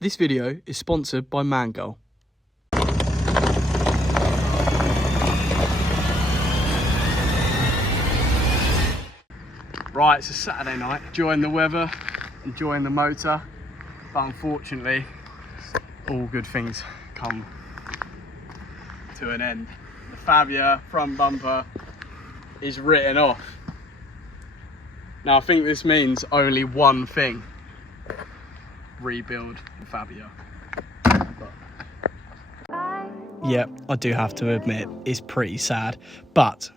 This video is sponsored by Mangoal. Right, it's a Saturday night, enjoying the weather, enjoying the motor, but unfortunately, all good things come to an end. The Fabia front bumper is written off. Now I think this means only one thing: rebuild the Fabia. Yeah, I do have to admit, it's pretty sad, but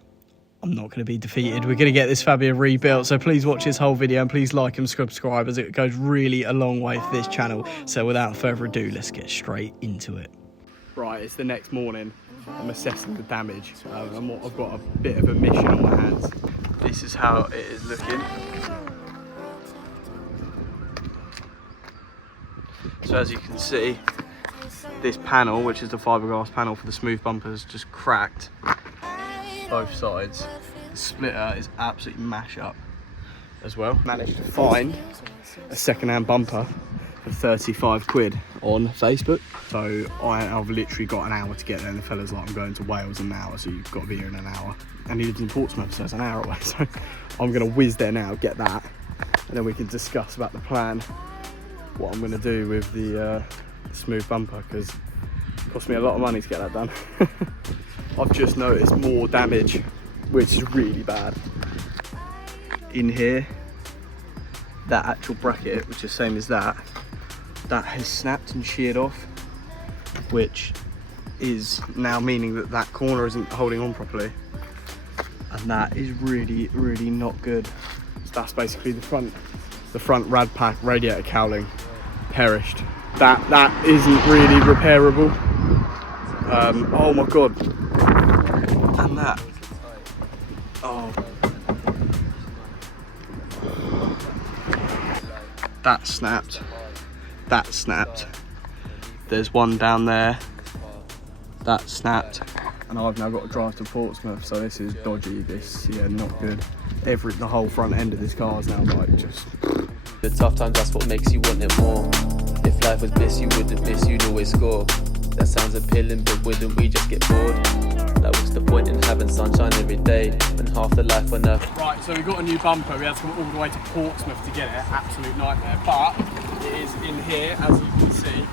I'm not going to be defeated. We're going to get this Fabia rebuilt, so please watch this whole video and please like and subscribe, as it goes really a long way for this channel. So without further ado, let's get straight into it. Right, it's the next morning. I'm assessing the damage. I've got a bit of a mission on my hands. This is how it is looking. So as you can see, this panel, which is the fiberglass panel for the smooth bumpers, just cracked both sides. The splitter is absolutely mash up as well. Managed to find a second-hand bumper for 35 quid on Facebook. So I've literally got an hour to get there, and the fella's like, I'm going to Wales in an hour, so you've got to be here in an hour. And he lives in Portsmouth, so it's an hour away. So I'm gonna whiz there now, get that, and then we can discuss about the plan, what I'm gonna do with the smooth bumper, because it cost me a lot of money to get that done. I've just noticed more damage, which is really bad. In here, that actual bracket, which is the same as that has snapped and sheared off, which is now meaning that that corner isn't holding on properly, and that is really, really not good. So that's basically the front rad pack radiator cowling perished. That isn't really repairable. Oh my god. And that, oh, that snapped, there's one down there, that snapped, and I've now got to drive to Portsmouth, so this is dodgy. This, yeah, not good. The whole front end of this car is now like just... The tough times, that's what makes you want it more. If life was bliss, you wouldn't miss, you'd always score. That sounds appealing, but wouldn't we just get bored? Like, what's the point in having sunshine every day when half the life on earth? Right, so we got a new bumper. We had to come all the way to Portsmouth to get it. Absolute nightmare. But it is in here, as you can see.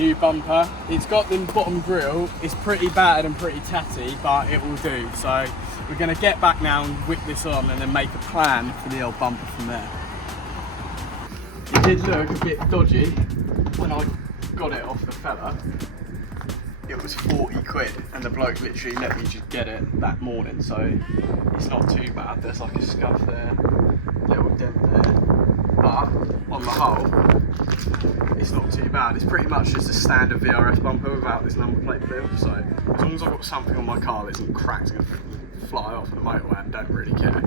New bumper. It's got the bottom grille. It's pretty battered and pretty tatty, but it will do. So we're going to get back now and whip this on, and then make a plan for the old bumper from there. It did look a bit dodgy when I got it off the fella. It was 40 quid, and the bloke literally let me just get it that morning, so it's not too bad. There's like a scuff there, little dent there, but on the whole, it's not too bad. It's pretty much just a standard VRS bumper without this number plate build, so as long as I've got something on my car that isn't cracked and fly off on the motorway, I don't really care.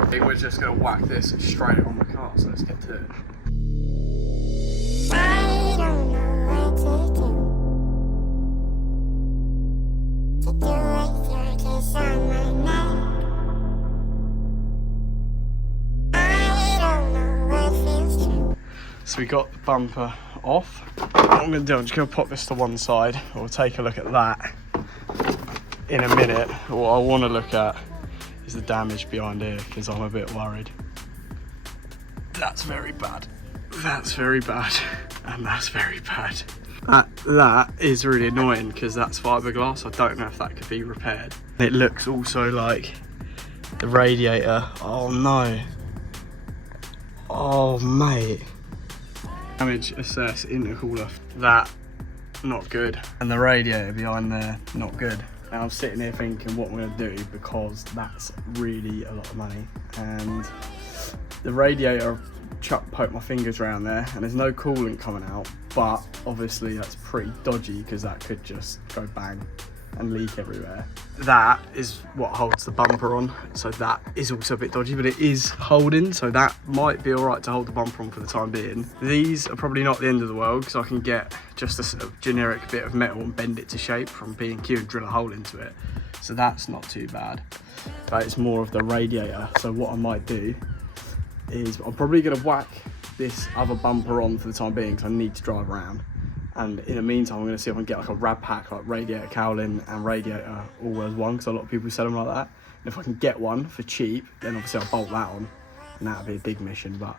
I think we're just going to whack this straight on the car, so let's get to it. I don't know what to do. To do with your kiss on my neck. I don't know what feels true. So we got the bumper off. What I'm going to do, I'm just going to pop this to one side. We'll take a look at that in a minute. What I want to look at is the damage behind here, because I'm a bit worried. That's very bad. That's very bad. And that's very bad. That is really annoying, because that's fiberglass. I don't know if that could be repaired. It looks also like the radiator. Oh no. Oh mate. Damage assess intercooler. That not good. And the radiator behind there, not good. Now I'm sitting here thinking what I'm going to do, because that's really a lot of money. And the radiator, poke my fingers around there, and there's no coolant coming out, but obviously that's pretty dodgy, because that could just go bang and leak everywhere. That is what holds the bumper on, so that is also a bit dodgy, but it is holding, so that might be all right to hold the bumper on for the time being. These are probably not the end of the world, because I can get just a sort of generic bit of metal and bend it to shape from B&Q and drill a hole into it, so that's not too bad. But it's more of the radiator, so what I might do is I'm probably going to whack this other bumper on for the time being because I need to drive around. And in the meantime, I'm going to see if I can get like a rad pack, like radiator cowling and radiator all as one, because a lot of people sell them like that. And if I can get one for cheap, then obviously I'll bolt that on, and that'll be a big mission. But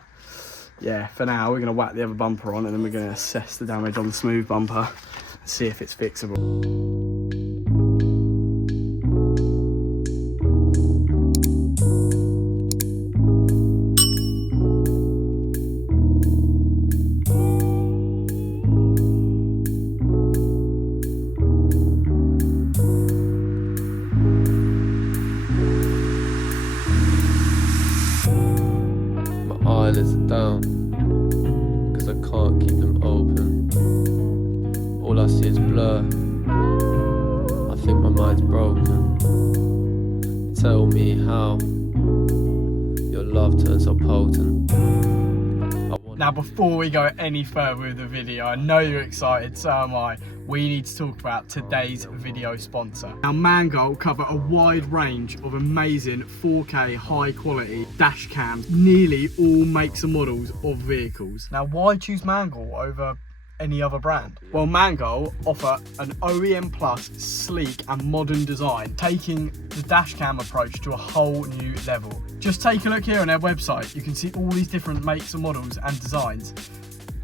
yeah, for now, we're going to whack the other bumper on, and then we're going to assess the damage on the smooth bumper and see if it's fixable. Eyelids are down, cause I can't keep them open. All I see is blur, I think my mind's broken. Tell me how your love turns so potent. Now before we go any further with the video, I know you're excited, so am I. We need to talk about today's video sponsor. Now Mangoal cover a wide range of amazing 4K high quality dash cams, nearly all makes and models of vehicles. Now why choose Mangoal over any other brand? Well, Mangoal offer an OEM plus sleek and modern design, taking the dash cam approach to a whole new level. Just take a look here on their website. You can see all these different makes and models and designs.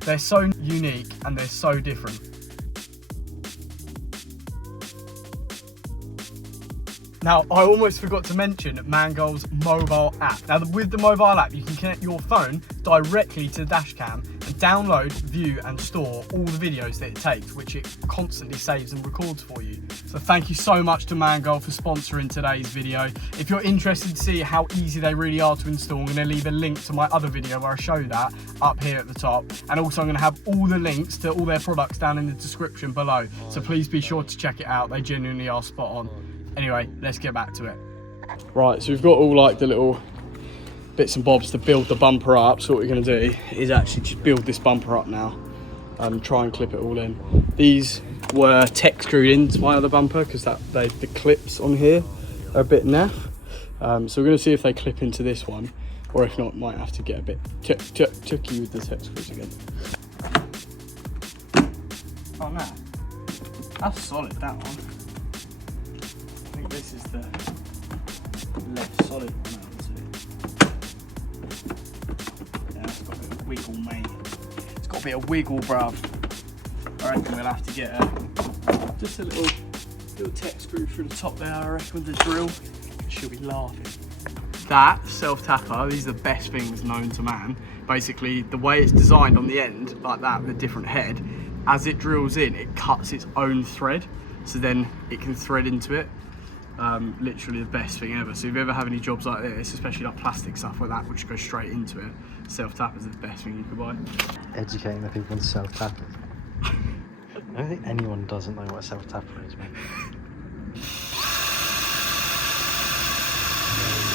They're so unique and they're so different. Now, I almost forgot to mention Mangoal's mobile app. Now, with the mobile app, you can connect your phone directly to the dash cam and download, view and store all the videos that it takes, which it constantly saves and records for you. So thank you so much to Mangoal for sponsoring today's video. If you're interested to see how easy they really are to install, I'm going to leave a link to my other video where I show that up here at the top. And also I'm going to have all the links to all their products down in the description below. So please be sure to check it out. They genuinely are spot on. Anyway, let's get back to it. Right, so we've got all like the little bits and bobs to build the bumper up. So what we're going to do is actually just build this bumper up now and try and clip it all in. These were tech screwed into my other bumper because the clips on here are a bit naff. So we're going to see if they clip into this one, or if not, might have to get a bit tricky with the tech screws again. Oh no, that's solid, that one. I think this is the less solid one, yeah, it's got a bit of wiggle, mate. It's got a bit of wiggle, bruv. I reckon we'll have to get just a little tech screw through the top there, I reckon, with the drill. She'll be laughing. That self-tapper, these are the best things known to man. Basically, the way it's designed on the end, like that, with a different head, as it drills in, it cuts its own thread, so then it can thread into it. Literally the best thing ever. So if you ever have any jobs like this, especially like plastic stuff like that, which goes straight into it, self-tappers are the best thing you could buy. Educating the people on self-tappers. I don't think anyone doesn't know what a self-tapper is, mate.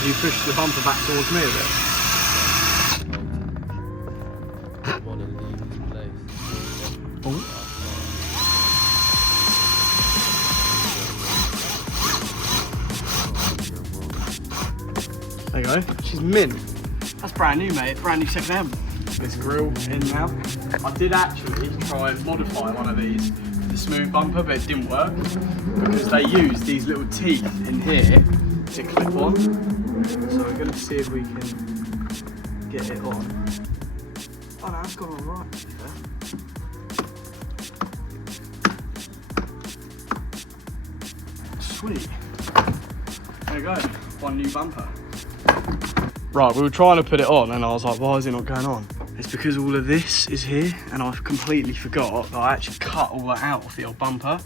You push the bumper back towards me a bit. I wanna leave this place. Oh. There you go, she's mint. That's brand new, mate, brand new second hand. This grill in now. I did actually try and modify one of these with the smooth bumper, but it didn't work because they use these little teeth in here to clip on. So we're going to see if we can get it on. Oh no, it's gone on right, to be fair. Sweet. There you go, one new bumper. Right, we were trying to put it on and I was like, why is it not going on? It's because all of this is here and I completely forgot that I actually cut all that out of the old bumper.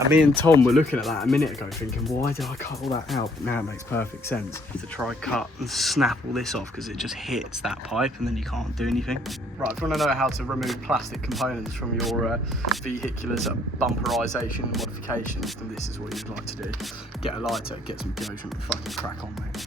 And me and Tom were looking at that a minute ago thinking, why did I cut all that out? But now it makes perfect sense to try cut and snap all this off because it just hits that pipe and then you can't do anything. Right, if you want to know how to remove plastic components from your vehicular's bumperization modifications, then this is what you'd like to do. Get a lighter, get some deodorant and fucking crack on, mate.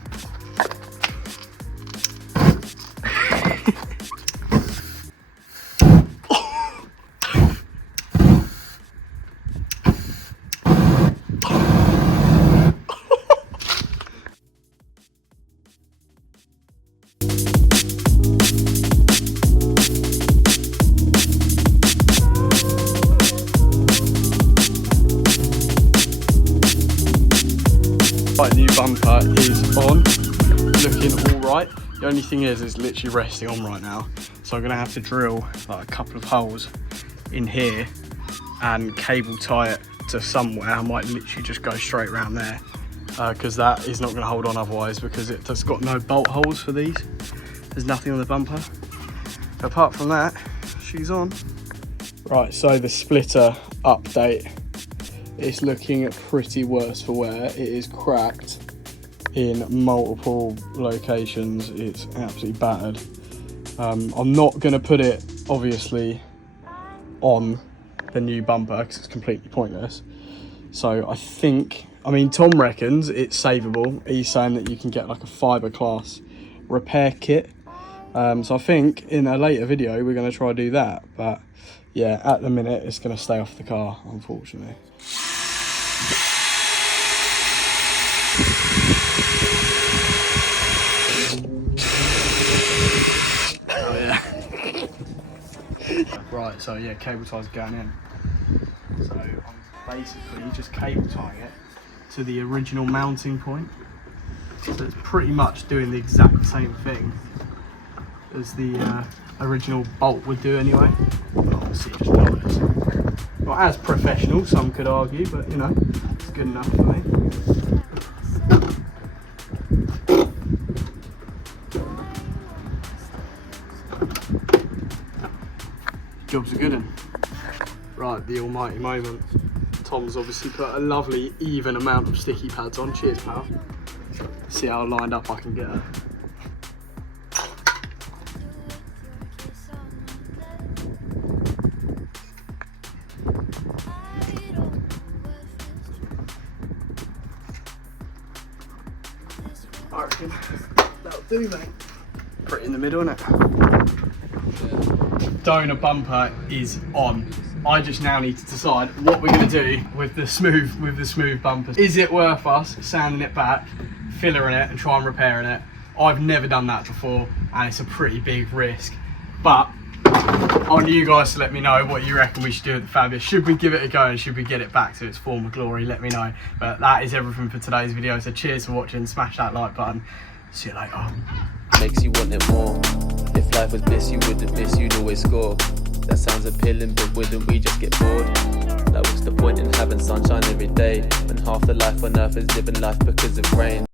Right, new bumper is on, looking all right. The only thing is it's literally resting on right now. So I'm gonna have to drill like a couple of holes in here and cable tie it to somewhere. I might literally just go straight around there because that is not gonna hold on otherwise, because it has got no bolt holes for these. There's nothing on the bumper. But apart from that, she's on. Right, so the splitter update. It's looking pretty worse for wear. It is cracked in multiple locations. It's absolutely battered. I'm not going to put it, obviously, on the new bumper because it's completely pointless. So I mean, Tom reckons it's savable. He's saying that you can get like a fiberglass repair kit. So I think in a later video we're going to try to do that. But yeah, at the minute it's going to stay off the car, unfortunately. Oh yeah. Right, so yeah, cable tie's going in. So I'm basically just cable tying it to the original mounting point. So it's pretty much doing the exact same thing as the original bolt would do anyway. Obviously just not as professional, some could argue, but you know, it's good enough for me. Job's a good one. Right, the almighty moment. Tom's obviously put a lovely even amount of sticky pads on. Cheers, pal. See how lined up I can get her. I reckon that'll do, mate. Put it in the middle, innit? Donor bumper is on. I just now need to decide what we're going to do with the smooth bumpers. Is it worth us sanding it back, fillering it and try and repairing it? I've never done that before and it's a pretty big risk. But I want you guys to let me know what you reckon we should do with the Fabia. Should we give it a go and should we get it back to its former glory? Let me know. But that is everything for today's video. So cheers for watching. Smash that like button. See you later. Makes you want it more. If life was bliss, you wouldn't miss, you'd always score. That sounds appealing, but wouldn't we just get bored? Like, what's the point in having sunshine every day when half the life on earth is living life because of rain?